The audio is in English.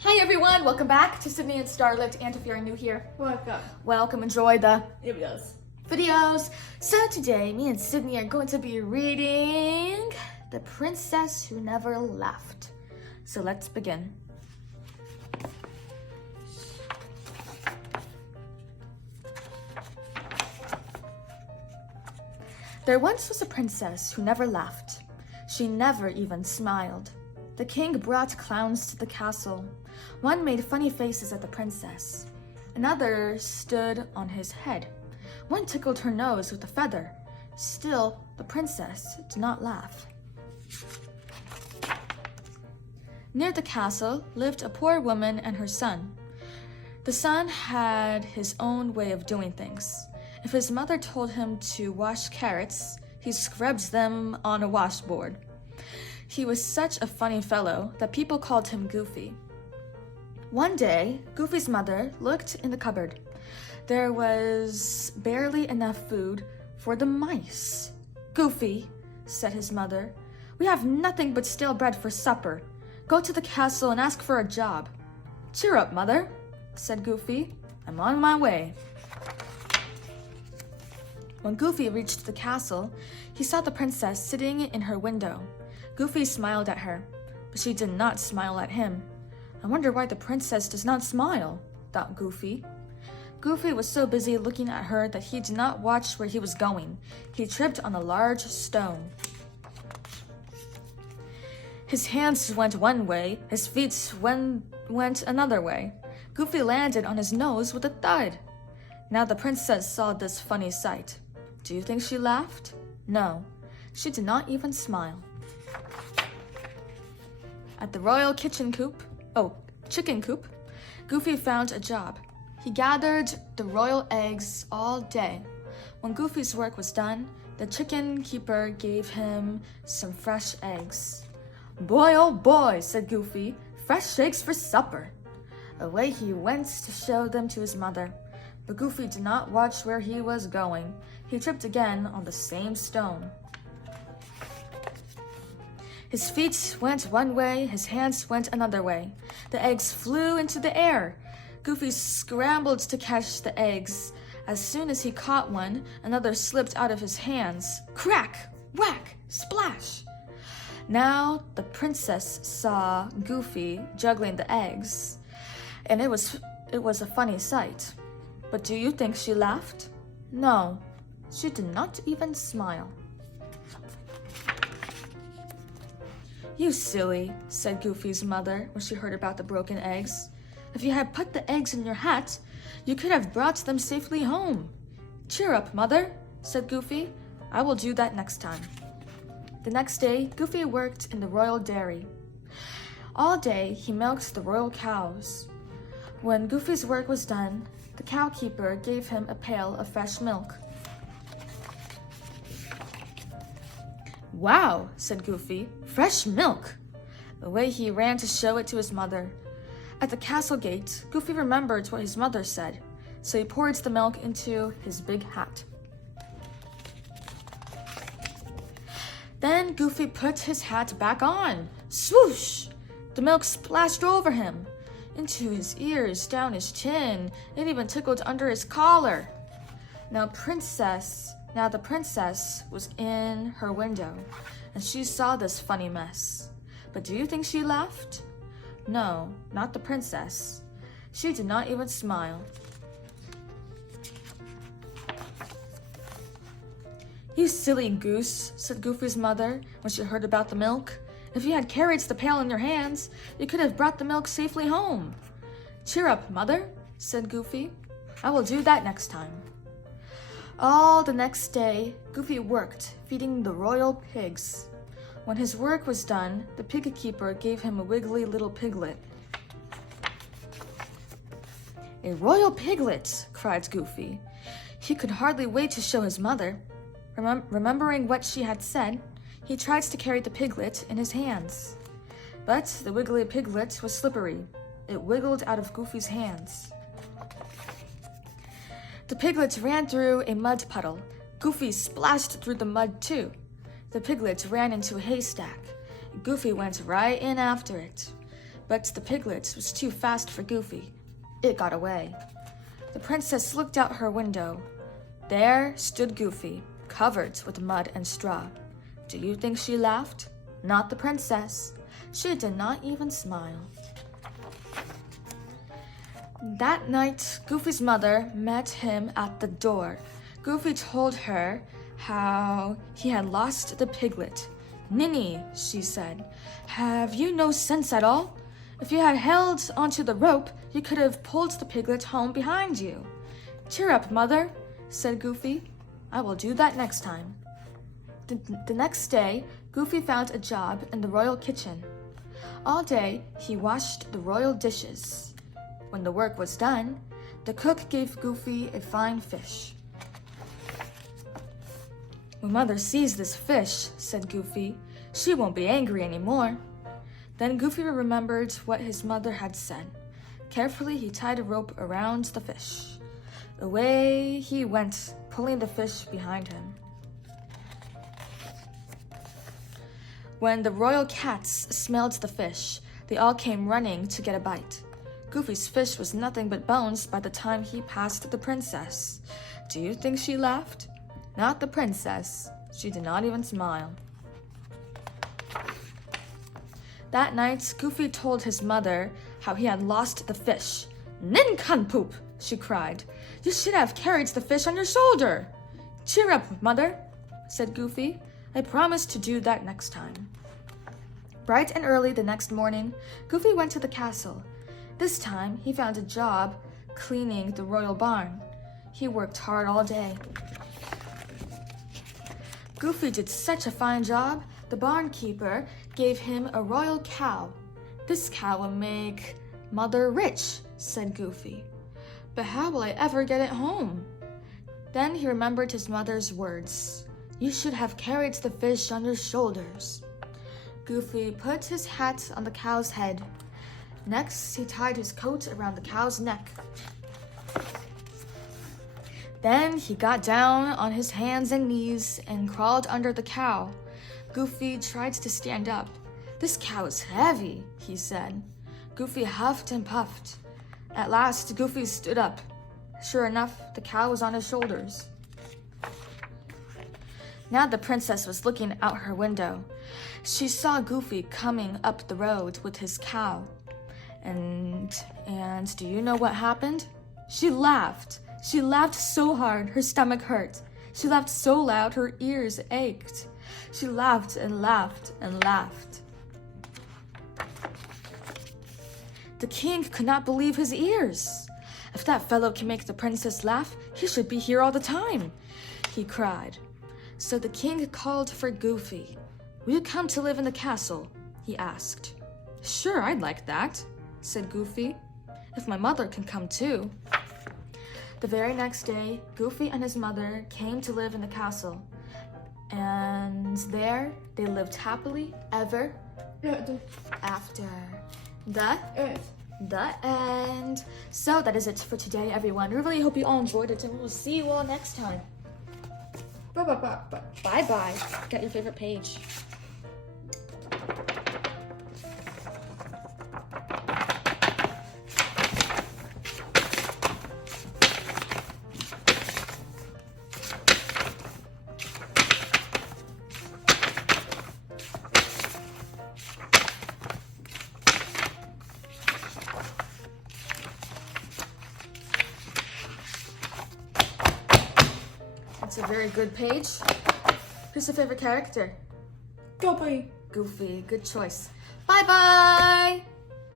Hi everyone, welcome back to Sydney and Starlit, and if you're new here, Welcome. enjoy the Videos. videos. So today, me and Sydney are going to be reading The Princess Who Never Left. So let's begin. There once was a princess who never laughed. She never even smiled. The king brought clowns to the castle. One made funny faces at the princess. Another stood on his head. One tickled her nose with a feather. Still, the princess did not laugh. Near the castle lived a poor woman and her son. The son had his own way of doing things. If his mother told him to wash carrots, he scrubbed them on a washboard. He was such a funny fellow that people called him Goofy. One day, Goofy's mother looked in the cupboard. There was barely enough food for the mice. "Goofy," said his mother, "we have nothing but stale bread for supper. Go to the castle and ask for a job." "Cheer up, mother," said Goofy. "I'm on my way." When Goofy reached the castle, he saw the princess sitting in her window. Goofy smiled at her, but she did not smile at him. "I wonder why the princess does not smile," thought Goofy. Goofy was so busy looking at her that he did not watch where he was going. He tripped on a large stone. His hands went one way, his feet went another way. Goofy landed on his nose with a thud. Now the princess saw this funny sight. Do you think she laughed? No, she did not even smile. At the royal chicken coop, Goofy found a job. He gathered the royal eggs all day. When Goofy's work was done, the chicken keeper gave him some fresh eggs. "Boy, oh boy," said Goofy, "fresh eggs for supper." Away he went to show them to his mother. But Goofy did not watch where he was going. He tripped again on the same stone. His feet went one way, his hands went another way. The eggs flew into the air. Goofy scrambled to catch the eggs. As soon as he caught one, another slipped out of his hands. Crack! Whack! Splash! Now the princess saw Goofy juggling the eggs, and it was a funny sight. But do you think she laughed? No, she did not even smile. "You silly," said Goofy's mother when she heard about the broken eggs. "If you had put the eggs in your hat, you could have brought them safely home." "Cheer up, mother," said Goofy. "I will do that next time." The next day, Goofy worked in the royal dairy. All day, he milked the royal cows. When Goofy's work was done, the cowkeeper gave him a pail of fresh milk. "Wow," said Goofy, "fresh milk." Away he ran to show it to his mother. At the castle gate, Goofy remembered what his mother said, so he poured the milk into his big hat. Then Goofy put his hat back on. Swoosh! The milk splashed over him, into his ears, down his chin. It even tickled under his collar. Now the princess was in her window, and she saw this funny mess. But do you think she laughed? No, not the princess. She did not even smile. "You silly goose," said Goofy's mother when she heard about the milk. "If you had carried the pail in your hands, you could have brought the milk safely home." "Cheer up, mother," said Goofy. "I will do that next time." All the next day, Goofy worked, feeding the royal pigs. When his work was done, the pig keeper gave him a wiggly little piglet. "A royal piglet!" cried Goofy. He could hardly wait to show his mother. Remembering what she had said, he tried to carry the piglet in his hands. But the wiggly piglet was slippery. It wiggled out of Goofy's hands. The piglet ran through a mud puddle. Goofy splashed through the mud too. The piglet ran into a haystack. Goofy went right in after it. but the piglet was too fast for Goofy. It got away. The princess looked out her window. There stood Goofy, covered with mud and straw. Do you think she laughed? Not the princess. She did not even smile. That night, Goofy's mother met him at the door. Goofy told her how he had lost the piglet. "Ninny," she said, "have you no sense at all? If you had held onto the rope, you could have pulled the piglet home behind you." "Cheer up, mother," said Goofy. "I will do that next time." The next day, Goofy found a job in the royal kitchen. All day, he washed the royal dishes. When the work was done, the cook gave Goofy a fine fish. "When Mother sees this fish," said Goofy, "she won't be angry anymore." Then Goofy remembered what his mother had said. Carefully, he tied a rope around the fish. Away he went, pulling the fish behind him. When the royal cats smelled the fish, they all came running to get a bite. Goofy's fish was nothing but bones by the time he passed the princess. Do you think she laughed? Not the princess. She did not even smile. That night, Goofy told his mother how he had lost the fish. "Nincompoop!" she cried. "You should have carried the fish on your shoulder." "Cheer up, mother," said Goofy. "I promise to do that next time." Bright and early the next morning, Goofy went to the castle. This time, he found a job cleaning the royal barn. He worked hard all day. Goofy did such a fine job, the barnkeeper gave him a royal cow. "This cow will make Mother rich," said Goofy. "But how will I ever get it home?" Then he remembered his mother's words. "You should have carried the fish on your shoulders." Goofy put his hat on the cow's head. Next, he tied his coat around the cow's neck. Then he got down on his hands and knees and crawled under the cow. Goofy tried to stand up. "This cow is heavy," he said. Goofy huffed and puffed. At last, Goofy stood up. Sure enough, the cow was on his shoulders. Now the princess was looking out her window. She saw Goofy coming up the road with his cow. And do you know what happened? She laughed. She laughed so hard, her stomach hurt. She laughed so loud, her ears ached. She laughed and laughed and laughed. The king could not believe his ears. "If that fellow can make the princess laugh, he should be here all the time," he cried. So the king called for Goofy. "Will you come to live in the castle?" he asked. "Sure, I'd like that," said Goofy. "If my mother can come too." The very next day, Goofy and his mother came to live in the castle. And there they lived happily ever after. The end. So that is it for today, everyone. We really hope you all enjoyed it, and we will see you all next time. Bye-bye. Get your favorite page. It's a very good page. Who's your favorite character? Goofy. Goofy, good choice. Bye-bye!